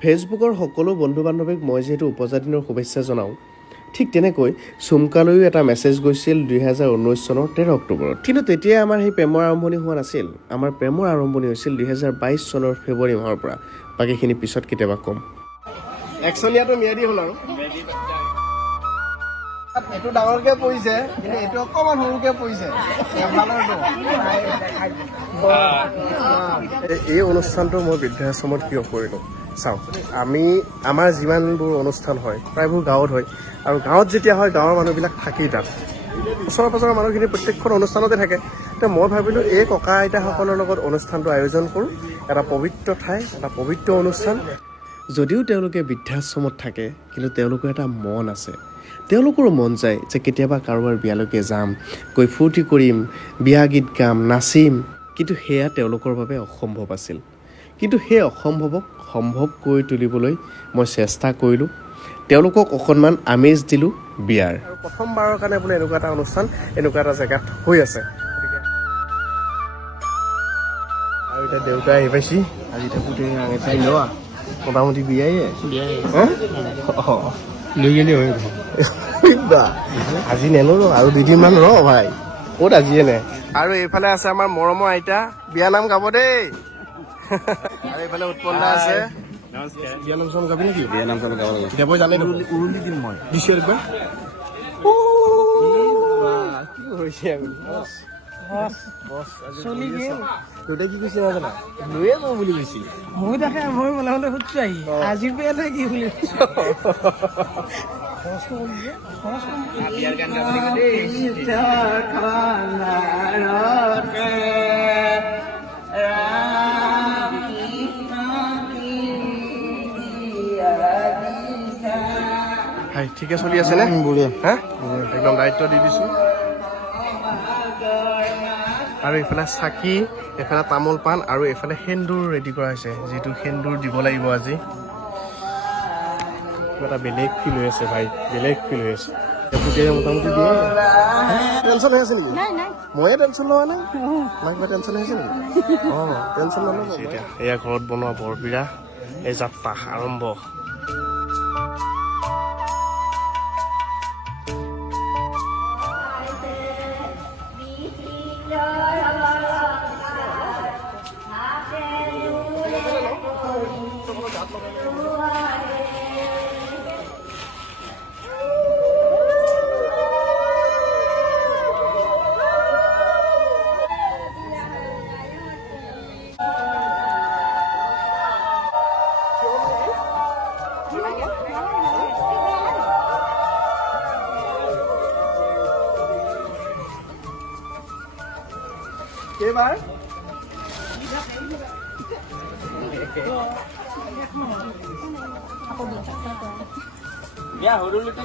ফেচবুকৰ সকলো বন্ধু-বান্ধৱীক মই যিহেতু উপজাতিনৰ শুভেচ্ছা জনাওঁ, ঠিক তেনেকৈ চুমকালৈও এটা মেছেজ গৈছিল 2019 চনৰ 13 অক্টোবৰত। কিন্তু তেতিয়াই আমাৰ সেই প্ৰেমৰ আৰম্ভণি হোৱা নাছিল। আমাৰ প্ৰেমৰ আৰম্ভণি হৈছিল 2022 চনৰ ফেব্ৰুৱাৰী মাহৰ পৰা। বাকীখিনি পিছত কেতিয়াবা ক'ম। একচনীয়াটো ম্যাদী হ'ল আৰু এইটো ডাঙৰকৈ পৰিছে, কিন্তু এইটো অকণমান সৰুকৈ পৰিছে। এই অনুষ্ঠানটো মই বৃদ্ধাশ্ৰমত কিয় কৰিলোঁ চাওক, আমাৰ যিমানবোৰ অনুষ্ঠান হয় প্ৰায়বোৰ গাঁৱত হয়, আৰু গাঁৱত যেতিয়া হয় গাঁৱৰ মানুহবিলাক থাকেই তাত, ওচৰৰ পাজৰৰ মানুহখিনি প্ৰত্যেকখন অনুষ্ঠানতে থাকে। এতিয়া মই ভাবিলোঁ এই ককা আইতাসকলৰ লগত অনুষ্ঠানটো আয়োজন কৰোঁ, এটা পবিত্ৰ ঠাই, এটা পবিত্ৰ অনুষ্ঠান। যদিও তেওঁলোকে বৃদ্ধাশ্ৰমত থাকে, কিন্তু তেওঁলোকৰ এটা মন আছে। তেওঁলোকৰো মন যায় যে কেতিয়াবা কাৰোবাৰ বিয়ালৈকে যাম, গৈ ফূৰ্তি কৰিম, বিয়া গীত গাম, নাচিম, কিন্তু সেয়া তেওঁলোকৰ বাবে অসম্ভৱ আছিল। কিন্তু সেই অসম্ভৱক সম্ভৱ কৰি তুলিবলৈ মই চেষ্টা কৰিলোঁ, তেওঁলোকক অকণমান আমেজ দিলোঁ বিয়াৰ। আৰু প্ৰথমবাৰৰ কাৰণে বোলে এনেকুৱা এটা অনুষ্ঠান এনেকুৱা এটা জেগাত হৈ আছে। আৰু এতিয়া দেউতাই আহি পাইছি, আজি থাকোঁতে আঙেঠাই লোৱা মোটামুটি বিয়াই লৈ গেলি হৈ আজি নেনো আৰু 2 দিনমান ৰ ভাই, ক'ত আজিয়ে নে। আৰু এইফালে আছে আমাৰ মৰমৰ আইতা, বিয়া নাম গাব দেই। আৰু এইফালে উৎপন্না আছে। বিয়া নাম গাবি নেকি? বিয়া নাম গাব লাগিব। গাব জানে উৰুলি দিম মই দিছো একবাৰ। কি হৈছে দেউতাই কি কৈছে নাজানা? লৈয়ে যাওঁ বুলি কৈছিল। মই তাকে মই মনে মনে সুধছো আহি আজিৰ বিয়াতে কি বুলি ঠিকে চলি আছে নে? হা একদম দায়িত্ব দি দিছো। আৰু এইফালে চাকি, এইফালে তামোল পাণ, আৰু এইফালে সেন্দুৰ ৰেডি কৰা হৈছে, যিটো সেন্দুৰ দিব লাগিব আজি। এটা বেলেগ ফিল হৈ আছে ভাই, বেলেগ ফিল হৈ আছে। মোটামুটি দিয়ে। টেনশ্যন হৈ আছে নেকি? ময়ে টেনশ্যন লোৱা নাই, নাই কিবা টেনশ্যন হৈ আছে নেকি? অঁ টেনশ্যন নল'ব। এতিয়া এয়া ঘৰত বনোৱা বৰপিৰা, এই যাত্ৰা আৰম্ভ। কেইবাৰ বিয়া সৰুলৈকে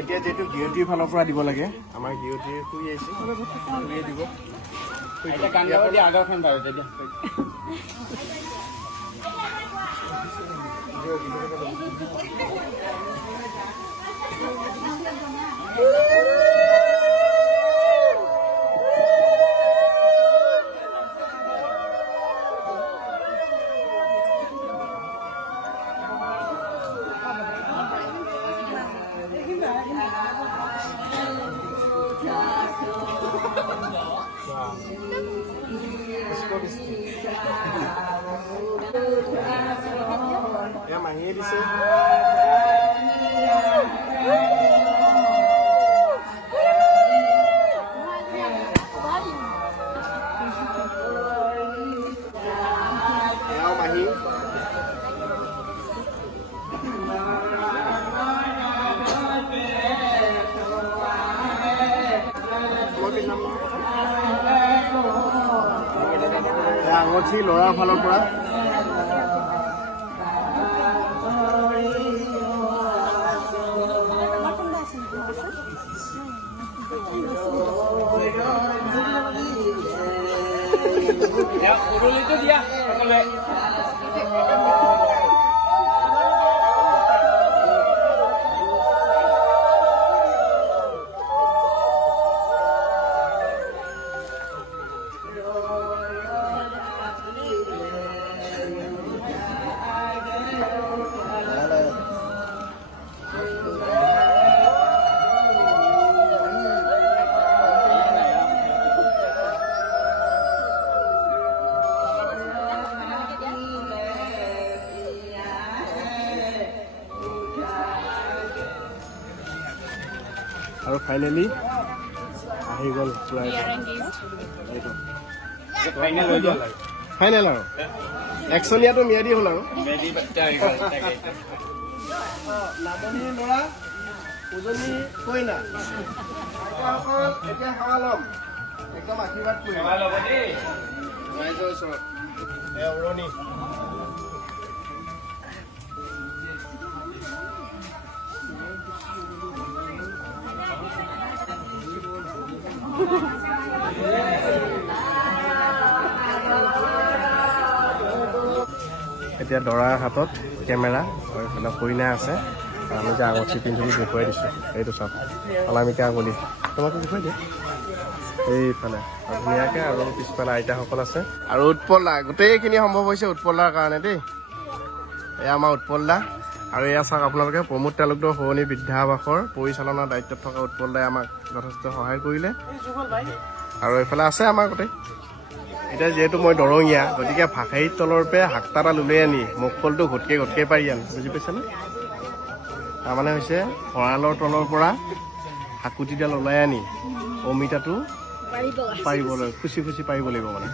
এতিয়া যিহেতু গিয়তিৰ ফালৰ পৰা দিব লাগে, আমাৰ গিয়তিৰ শুই আহিছে, শুয়ে দিব। এয়া মাহীয়ে দিছে। এয়াও মাহী। আঙঠি ল'ৰাৰ ফালৰ পৰা। উৰুলিটো দিয়া সকলোৱে আৰু ফাইনেলি আহি গ'ল ফাইনেল আৰু একচনীয়াটো ম্যাদী হ'ল আৰু নামনি ল'ৰা উজনি কইনা এতিয়া সেৱা ল'ম একদম আশীৰ্বাদ কৰিম ৰাইজৰ ওচৰত উৰণি এতিয়া দৰাৰ হাতত কেমেৰা আৰু এইফালে কইনা আছে আমি যে আঙুঠি পিন্ধি দেখুৱাই দিছোঁ এইটো চাওক অনামিকা আঙুলি তোমাকে দেখুৱাই দিয়া এইফালে ধুনীয়াকৈ আৰু পিছফালে আইতাসকল আছে আৰু উৎপল দা গোটেইখিনি সম্ভৱ হৈছে উৎপল দাৰ কাৰণে দেই এয়া আমাৰ উৎপল দা আৰু এয়া চাওক আপোনালোকে প্ৰমোদ তালুকদাৰ সৌৰণী বৃদ্ধাবাসৰ পৰিচালনাৰ দায়িত্বত থকা উৎপল দাই আমাক যথেষ্ট সহায় কৰিলে আৰু এইফালে আছে আমাৰ গোটেই এতিয়া যিহেতু মই দৰঙীয়া গতিকে ভাষাৰীৰ তলৰ পৰা হাক্তা এটা লৈ আনি মুখফলটো ঘটকে পাৰি আন বুজি পাইছেনে তাৰমানে হৈছে ভঁৰালৰ তলৰ পৰা হাকুটিডাল ওলাই আনি অমিতাটো পাৰিবলৈ খুচি পাৰিব লাগিব মানে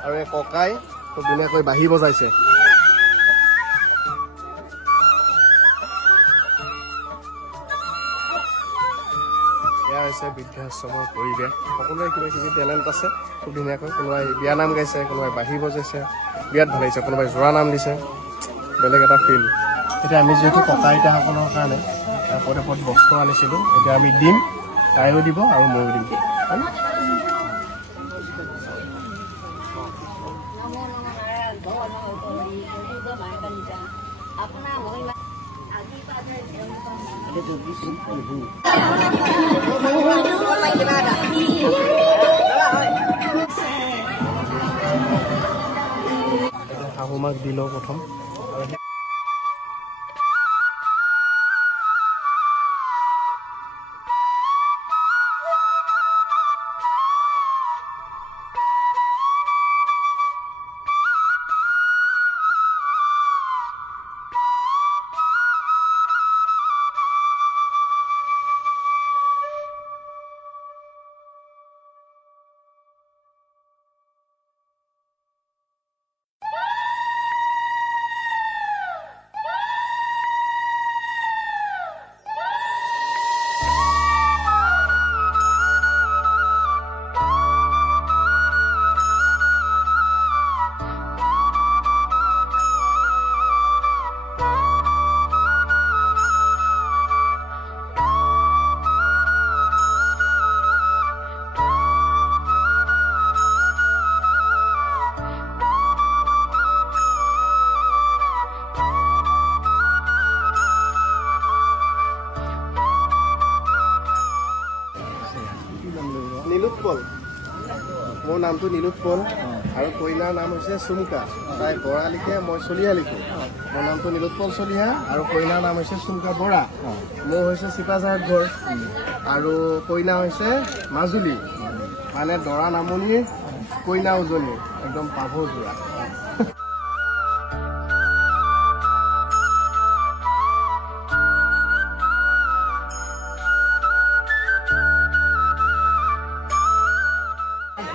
আৰু এই ককাই খুব ধুনীয়াকৈ বাঁহী বজাইছে এয়া হৈছে বৃদ্ধাশ্ৰমৰ পৰিৱেশ সকলোৰে কিবা কিবি টেলেণ্ট আছে খুব ধুনীয়াকৈ কোনোবাই বিয়া নাম গাইছে কোনোবাই বাঁহী বজাইছে বিৰাট ভাল লাগিছে কোনোবাই জোৰা নাম দিছে বেলেগ এটা ফিল্ড এতিয়া আমি যিহেতু ককা আইতাসকলৰ কাৰণে পদ বস্ত্ৰ আনিছিলোঁ এতিয়া আমি দিম তাইও দিব আৰু ময়ো দিম শাহুমাক দি লওঁ প্ৰথম নীলোৎপল মোৰ নামটো নীলোৎপল আৰু কইনাৰ নাম হৈছে চুমকা তাই বৰা লিখে মই চলিহা লিখোঁ মোৰ নামটো নীলোৎপল চলিহা আৰু কইনাৰ নাম হৈছে চুমকা বৰা মোৰ হৈছে চিপাঝাৰত ঘৰ আৰু কইনা হৈছে মাজুলী মানে দৰা নামনিৰ কইনা উজনি একদম পাভৰ যোৰা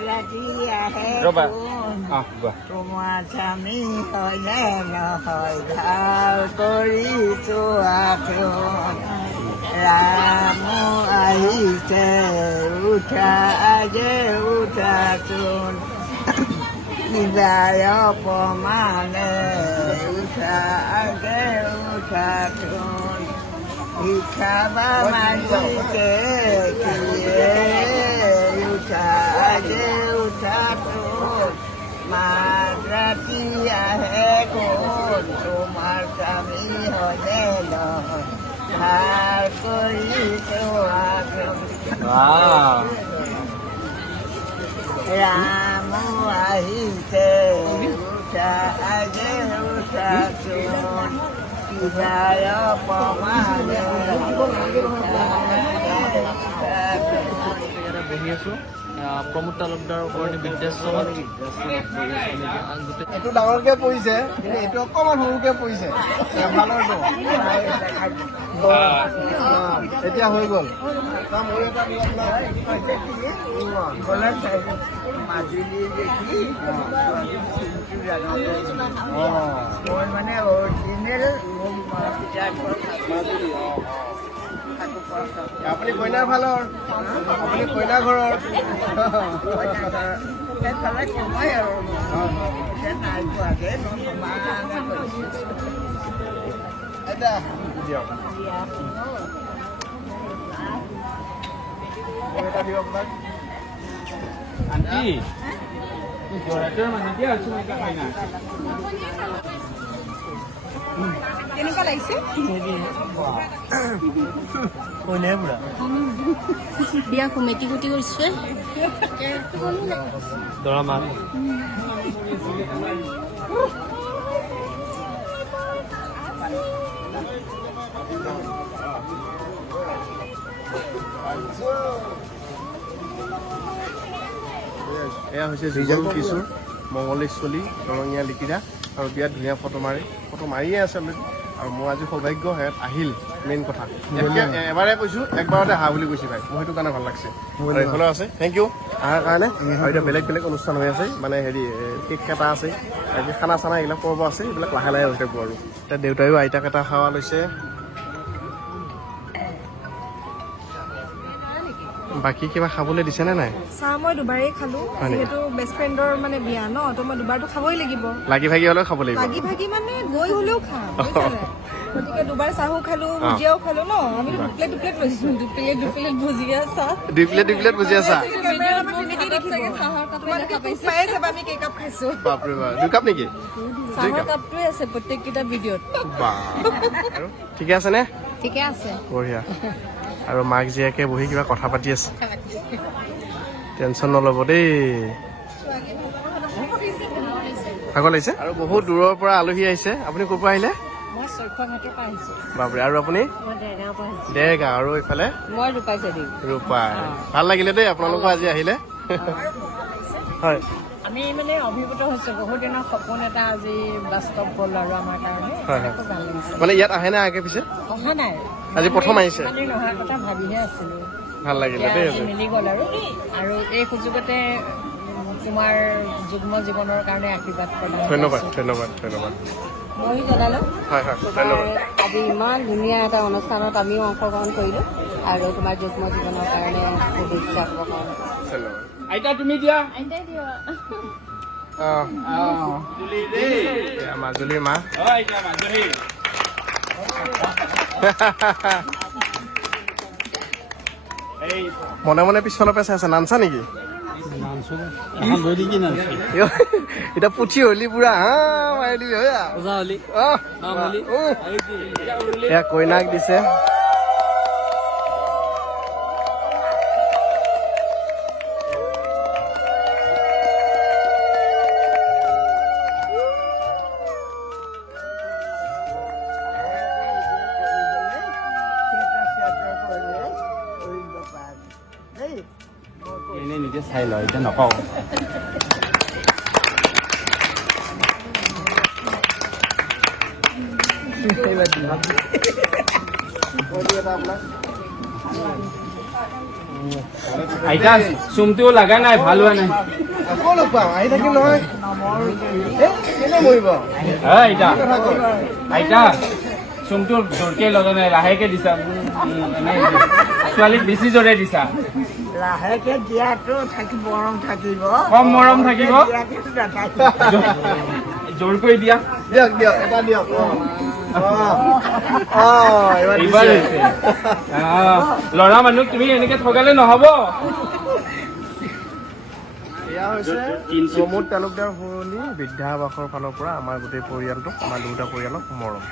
ৰাতি আহে ৰ'বা। কোন কোৱা। তোমাৰ স্বামী হয়নে নহয় ভাল কৰিছো আঠোন ৰাম আহিছে উঠা আগে উঠাচোন কিবাই অপমানে উঠা আগে উঠাচোন শিক্ষাবা মাগিছে কিয়ে উঠা আগে উঠাচোন মাত ৰাতি আহে কোন তোমাৰ স্বামী হলে নহয় ভাল কৰিছো আঠোন ৰাম আহিছে উঠা আগে উঠাচোন কিবাই অপমানে বহি আছো প্ৰমোদ তালুকদাৰ ওপৰত বৃদ্ধাশ্ৰমত এইটো ডাঙৰকে পৰিছে কিন্তু এইটো অকণমান সৰুকে পৰিছে ভালৰটো এতিয়া হৈ গ'ল মাজুলী দেখি মই মানে অৰিজিনেল আপুনি কইনাৰ ভালৰ আপুনি কইনা ঘৰৰ সেইফালে কমাই আৰু এতিয়া নাই পোৱাগে এটা দিয়ক এটা দিয়ক আপোনাক আন্টি জৰাটোৰ মানে দিয়া আছো মই খাই না কেনেকুৱা লাগিছে কইনাই পুৰা বিয়া কমিটি কুটি কৰিছে দৰা মাক এয়া হৈছে যুগল কিশোৰ মঙলেশ্বৰী দৰঙীয়া লিকিৰা আৰু বিয়াত ধুনীয়া ফটো মাৰিয়ে আছে অলৰেডি আৰু মোৰ আজি সৌভাগ্য হেয়াত আহিল মেইন কথা এবাৰে কৈছোঁ একবাৰতে আহা বুলি কৈছে ভাই মোৰ সেইটো কাৰণে ভাল লাগিছে আৰু এইফালেও আছে থেংক ইউ অহাৰ কাৰণে আৰু এতিয়া বেলেগ বেলেগ অনুষ্ঠান হৈ আছে মানে হেৰি কেক এটা আছে খানা চানা এইবিলাক পৰ্ব আছে এইবিলাক লাহে লাহে হৈ থাকিব আৰু এতিয়া দেউতায়ো আইতাক এটা খাৱা লৈছে বাকী কিবা খাবলৈ দিছেনে নাই চাহ মই দুবাৰেই খালো যিহেতু বেষ্ট ফ্ৰেণ্ডৰ মানে বিয়া ন তো মই দুবাৰটো খাবই লাগিব লাগি ভাগি হ'লেও খাব লাগিব লাগি ভাগি মানে গৈ হলেও খাম বুজিছানে? গতিকে দুবাৰ চাহো খালো ভুজিয়াও খালো ন আমি দুপ্লেট লৈছো দুপ্লেট ভুজিয়া চাহ দুই প্লেট বুজি আছা তোমালোকে পায়ে যাবা আমি কেইকাপ খাইছো বাপৰে বাপ 2 কাপ নেকি চাহৰ কাপটোৱে আছে প্ৰত্যেককেইটা ভিডিঅ'ত আৰু ঠিকে আছে নে ঠিকে আছে বঢ়িয়া আৰু মাক জীয়াকে বহি কিবা কথা পাতি আছে টেনচন নল'ব দেই ভাগৰ লাগিছে আৰু বহুত দূৰৰ পৰা আলহী আহিছে আপুনি ক'ৰ পৰা আহিলে মই চৈখোৱাঘাটৰ পৰা আহিছো বাপৰে আৰু আপুনি মই দেৰগাঁৱৰ পৰা আহিছো দেৰগাঁও আৰু এইফালে মই ৰূপাই চাদি ৰূপাই ভাল লাগিলে দেই আপোনালোকো আজি আহিলে হয় আমি মানে অভিভূত হৈছো বহুত দিনৰ সপোন এটা আজি বাস্তৱ হ'ল আৰু আমাৰ কাৰণে হয় হয় খুব ভাল লাগিছে মানে ইয়াত আহে না আগে পিছে অহা নাই আজি প্ৰথম আহিছে কালি নহাৰ কথা ভাবিহে আছিলো ভাল লাগিলে এতিয়া দেই আজি মিলি গ'ল আৰু এই সুযোগতে তোমাৰ যুগ্ম জীৱনৰ কাৰণে আশীৰ্বাদ প্ৰদান ধন্যবাদ কৰিছো। ধন্যবাদ ধন্যবাদ মই জনালো হয় হয় তোমাৰ ধন্যবাদ আজি ইমান ধুনীয়া এটা অনুষ্ঠানত আমিও অংশগ্ৰহণ কৰিলোঁ আৰু তোমাৰ যুগ্ম জীৱনৰ কাৰণে শুভেচ্ছা জ্ঞাপন ধন্যবাদ আইতা তুমি দিয়া মাজুলীৰ মা আইতা মাজুলী মনে মনে পিছফালৰ পৰা চাই আছে নানচা নেকি এতিয়া পুঠি হলি পুৰা হা মাৰি দিবি হয় এয়া কইনাক দিছে এনেই নিজে চাই লয় এতিয়া নকওঁ আইতা চুমটো লগা নাই ভাল হোৱা নাই আকৌ লগ পাম আহি থাকিম নহয় কেনে মৰিব আইতা আইতা চুমটো জোৰকে লগা নাই লাহেকে দিছা ছোৱালীক বেছি জোৰে দিছা লাহেকে দিয়াটো থাকিব মৰম থাকিব কম মৰম থাকিব দিয়াটো নাথাকিব জোৰ কৰি দিয়া দিয়ক দিয়ক এটা দিয়ক এইবাৰ হৈছে ল'ৰা মানুহ তুমি এনেকে ঠগালে নহব এয়া হৈছে প্ৰমোদ তালুকদাৰ ভৰণী বৃদ্ধাবাসৰ ফালৰ পৰা আমাৰ গোটেই পৰিয়ালটোক আমাৰ দুটা পৰিয়ালক মৰম